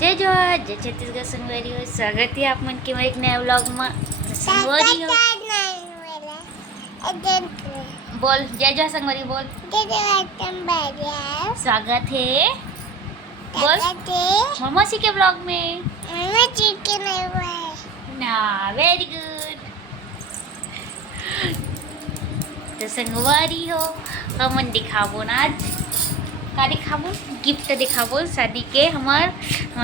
जय जोहार जय छत्तीसगढ़ संगवारी हो। स्वागत है आप मन के एक नया व्लॉग में। संगवारी हो बोल जय जोहार संगवारी बोल। स्वागत है बोल मौसी के व्लॉग में ना। Very good. तो संगवारी हो हमन दिखाबो ना आज का दिखाबो गिफ्ट दिखाबो शादी के हमार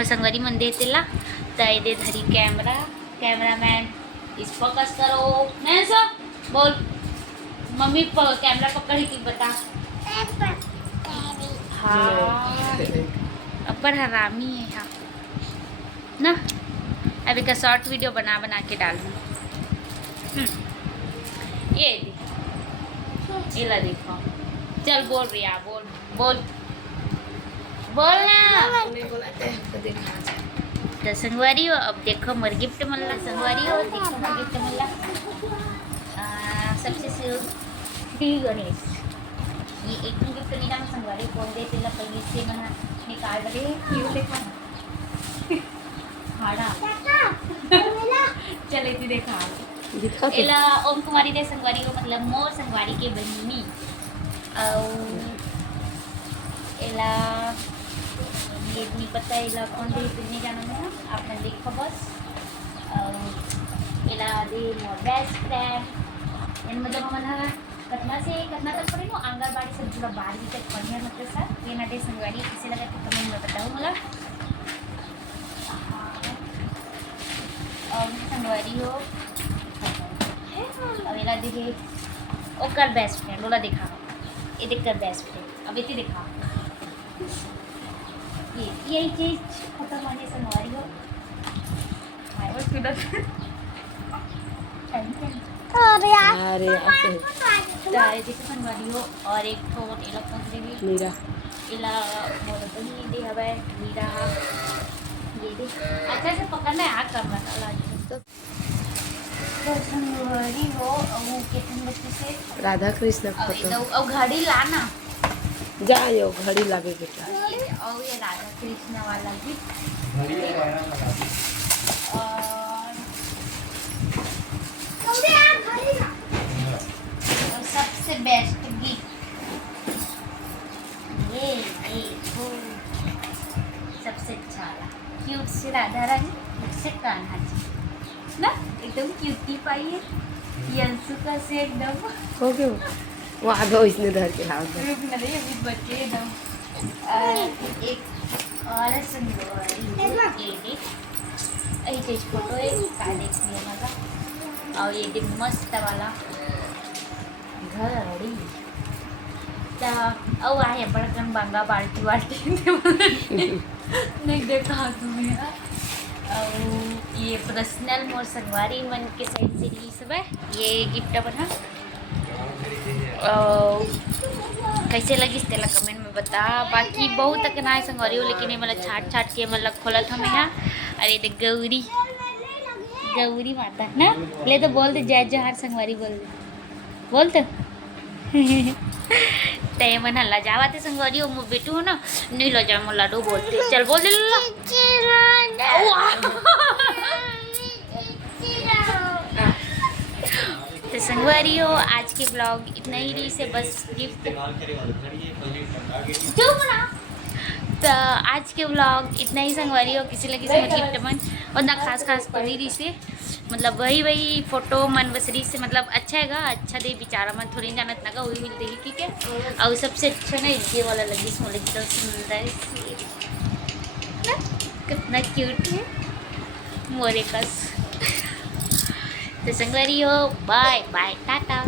संगवारी मन दे तेला तय दे धरी कैमरामैन इस फोकस करो मैं सब बोल मम्मी कैमरा पकड़ की बता। हाँ अपर हरामी है हाँ ना। अभी का शॉर्ट वीडियो बना बना के डालूँ। ये इला देखो चल बोल रिया बोल बोल बोलना। तो संगवारी हो अब देखो मोर गिफ्ट मिलला। संगवारी हो देखो मोर गिफ्ट मिलला। सबसे श्री गणेश ये एक गिफ्ट नहीं ना संगवारी बोल दे तेला पहले से मना निकाल रहे क्यों देखा हाड़ा चले थी देखा एला ओम कुमारी दे संगवारी को मतलब मोर संगवारी के बहिनी एला ये नहीं पता एला कौन दे नहीं जाना मैं आपने देखो बस एला दे मोर बेस्ट फ्रेंड इन मतलब मन कतना तक पड़े नो आंगनबाड़ी से पूरा 12वीं तक पढ़िया मतलब सर ये ना दे संगवारी किसे लगा तो कमेंट में बताओ मला। और संगवारी हो अब एला देखे ओकर बेस्ट फ्रेंड ओला देखा ये देख कर बेस्ट फ्रेंड अब इतनी देखा ये यही चीज खत्म होने संगवारी हो संगवारी हो और एक ठो एला कौन मीरा एला मोर बहिनी दे हवे मीरा ये दे अच्छा से पकड़ना है हाथ कर मसाला तो संगवारी हो वो कितने बच्चे से राधा कृष्ण फोटो अब घड़ी लाना जाओ घड़ी लागे बेटा और ये राधा कृष्ण वाला गिफ्ट और सबसे बेस्ट गिफ्ट ये वो सबसे अच्छा वाला क्यूट से राधा रानी से कान्हा जी ना एकदम क्यूटी पाई है यंसु का से एकदम हो गया वो आधा इसने धर के हाथ में अभी बच्चे एकदम एक और संगवारी ये चीज फोटो है का देखिए मजा और ये दिन मस्त वाला घड़ी औ आहे बड़कन बांगा बाल्टी नहीं देखा तुम्हें और ये पर्सनल मोर संगवारी मन के साइड से ली सब है ये गिफ्ट बना कैसे लगी तेला कमेंट में बता। बाकी बहुत तक ना है संगवारी हो लेकिन ये मतलब छाट के मतलब खोलत हम यहाँ। अरे देख गौरी माता ना ले तो बोल दे जय जोहार संगवारी बोल तो ते मन हल्ला जावाते संगवारी हो बेटू हो ना नहीं लो जा मोला लाडू बोलते चल बोल दे तो संगवारी हो आज के ब्लॉग इतना ही रही से बस गिफ्ट तो आज के ब्लॉग इतना ही संगवारी हो किसी लगी से गिफ्ट मन और ना खास पड़ी रही से मतलब वही फोटो मन बसरी से मतलब अच्छा हैगा अच्छा दे बेचारा मन थोड़ी जानत ना वही मिल देगी ठीक है। और सबसे अच्छा ना ये वाला लगी स्मॉल एकदम सुंदर ना कितना क्यूट है मोरे कस। तो संगवारी हो बाय बाय टाटा।